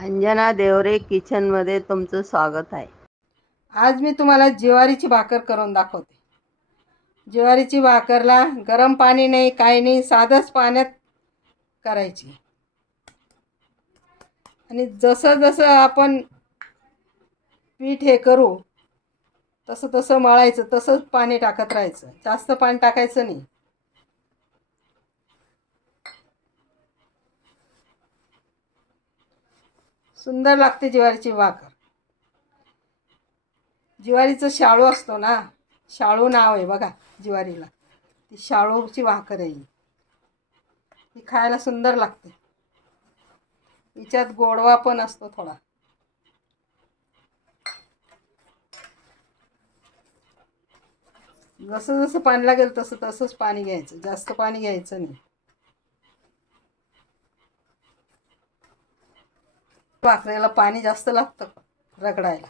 अंजना देवरे किचनमध्ये तुमचं स्वागत आहे. आज मी तुम्हाला ज्वारीची भाकर करून दाखवते. ज्वारीची भाकरला गरम पाणी नाही काही नाही साधंच पाण्यात करायची. आणि जसं जसं आपण पीठ हे करू तसं तसं मळायचं तसंच पाणी टाकत राहायचं. जास्त पाणी टाकायचं नाही. सुंदर लागते ज्वारीची भाकर ज्वारीचं शाळू असतो ना शाळू नाव आहे बघा ज्वारीला. ती शाळूची भाकर आहे ती खायला सुंदर लागते. हिच्यात गोडवा पण असतो थोडा. जसं जसं पाणी लागेल तसं तसंच पाणी घ्यायचं. जास्त पाणी घ्यायचं नाही. भाकरीला पाणी जास्त लागतं रगडायला.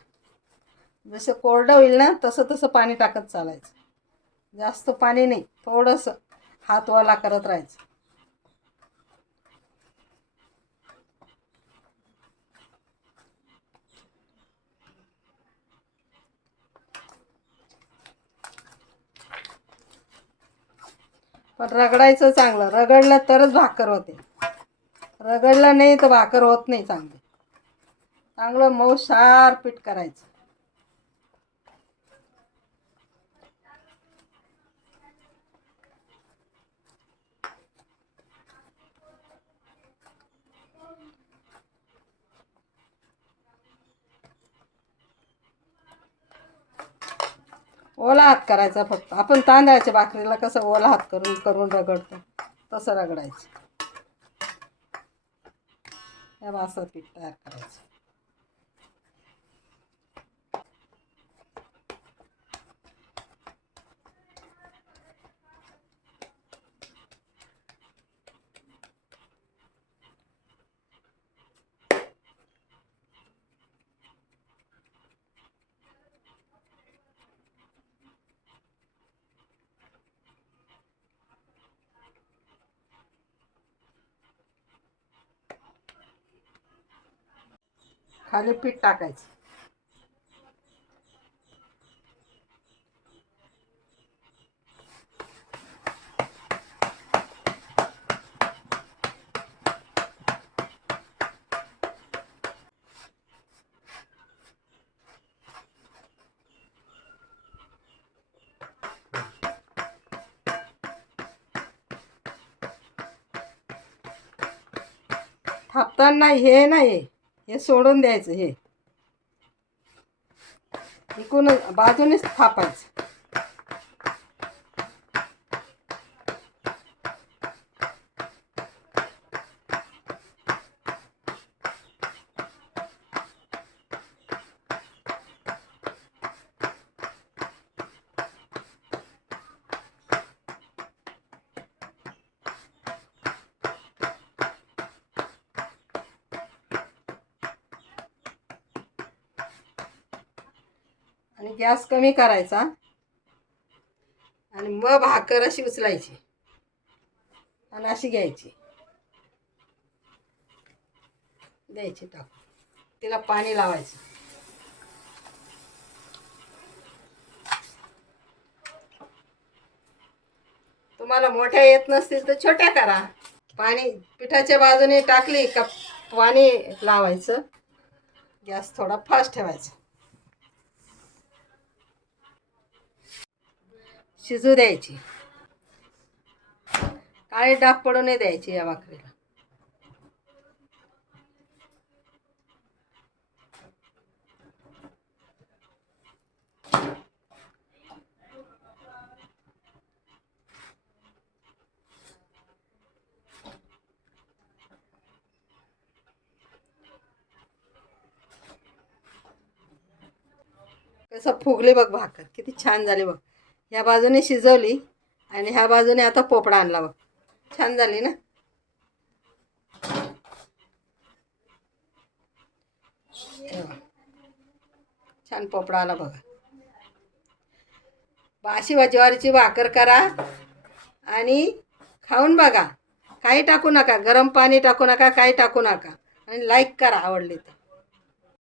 जसं कोरडं होईल ना तसं तसं पाणी टाकत चालायचं. जास्त पाणी नाही थोडंसं हात वाला करत राहायचं. पण रगडायचं चांगलं. रगडलं तरच भाकर होते. रगडलं नाही तर भाकर होत नाही चांगली. चांगलं मऊ शार पीठ करायचं. ओला हात करायचा फक्त. आपण तांदळाच्या भाकरीला कसं ओला हात करून करून रगडतो तसं रगडायचं. या वासा पीठ तयार करायचं. खाली पीठ टाकायचं. थापताना हे नाही हे सोडून द्यायचं हे. इकूनच बाजूनेच थापायचं. आणि गॅस कमी करायचा. आणि मग भाकर अशी उचलायची. आणि अशी घ्यायची. द्यायची टाकून. तिला पाणी लावायचं. तुम्हाला मोठ्या येत नसतील तर छोट्या करा. पाणी पिठाच्या बाजूने टाकली का पाणी लावायचं. गॅस थोडा फास्ट ठेवायचा. शिजू द्यायची. काळी डाग पडू नाही द्यायची या भाकरीला. कसं फुगले बघ भाकर किती छान झाले बघ. ह्या बाजूने शिजवली आणि ह्या बाजूने आता पोपडा आणला बघ. छान झाली ना? छान पोपडा आला बघा. बाशी ज्वारीची भाकर करा आणि खाऊन बघा. काही टाकू नका. गरम पाणी टाकू नका काही टाकू नका. आणि लाईक करा आवडली तर.